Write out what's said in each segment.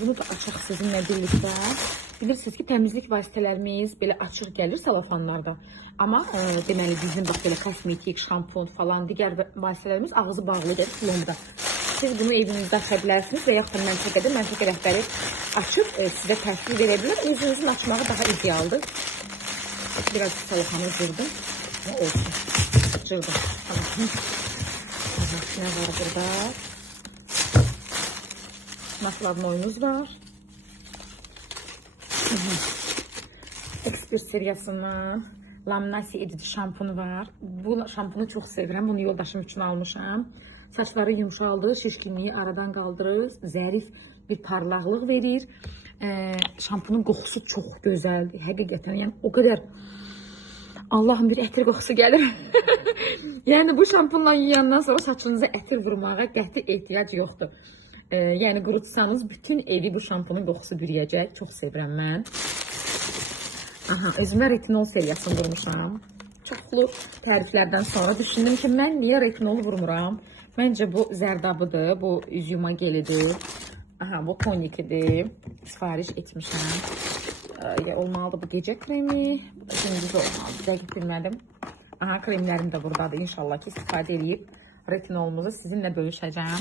Bunu da açıq sizinlə birlikdə. Bilirsiniz ki, təmizlik vasitələrimiz belə açıq gəlir salafanlarda. Amma deməli bizim bax belə kosmetik, şampun falan digər vasitələrimiz ağzı bağlı gəlir plomda. Siz bunu evinizdə aça bilərsiniz və yaxud məntəqə rəhbəri açıb sizə təhvil verə bilər. Evinizin açmağı daha idealdır. Biraz salafanı cırdım. Ne olsun? Cırdım. Tamam. Ne var burada? Masladnoyumuz var. Expert seriyasından laminasiya edici şampunu var. Bu şampunu çok sevirəm. Bunu yoldaşım üçün almışam. Saçları yumşaldır, şişkinliyi aradan qaldırır, zərif bir parlaqlıq verir. Şampunun qoxusu çox gözəldir. Həqiqətən, yəni o qədər Allah'ım bir ətir qoxusu gəlir. Yəni bu şampunla yuyandan sonra saçınıza ətir vurmağa qəti ehtiyac yoxdur. Yəni qurutsanız bütün evi bu şampunun qoxusu bürüyəcək. Çox sevirəm mən. Aha, özümə retinol seriyasını vurmuşam. Çoxlu təriflərdən sonra düşündüm ki, mən niyə retinolu vurmuram? Məncə bu zərdabıdır, bu üzüma gelidir. Aha, bu tonikidir. Sifariş etmişəm. Olmalıdır bu gecə kremi. Gündüz olmalıdır. Dəqiq bilmədim. Aha, kremlərim də buradadır. İnşallah ki, istifadə edib retinolumuzu sizinlə bölüşəcəm.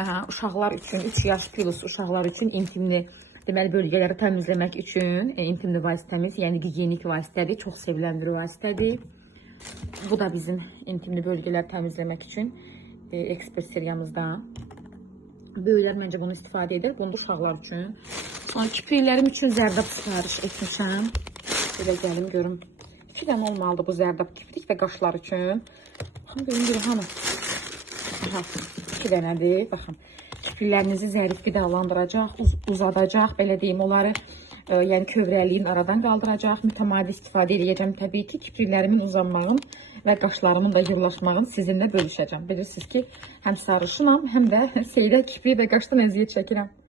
Aha, uşaqlar üçün, 3 yaş plus uşaqlar üçün intimli deməli bölgələri təmizləmək üçün intimli vasitəmiz, yəni gigiyenik vasitədir. Çox sevilən bir vasitədir. Bu da bizim intimli bölgələri təmizləmək üçün ekspert seriyamızda. Böyüklər məncə bunu istifadə edir. Bunu da uşaqlar üçün. Sonra kipriklərim üçün zərdab sifariş etmişəm. Belə gəlim görüm. 2 dənə olmalıdır bu zərdab kiprik və qaşlar üçün. Baxın görün bir hamı. Aha, 2 dənədir. Baxın. Kipriklərinizi zərif qidalandıracaq, uzadacaq, belə deyim, onları yəni kövrəliyin aradan qaldıracaq. Mütəmadi istifadə edəcəm təbii ki, kipriklərimin uzanmağın və qaşlarımın da yırlaşmağını sizinlə bölüşəcəm. Bilirsiniz ki, həm sarışınam, həm də seydə kiprik və qaşdan əziyyət çəkirəm.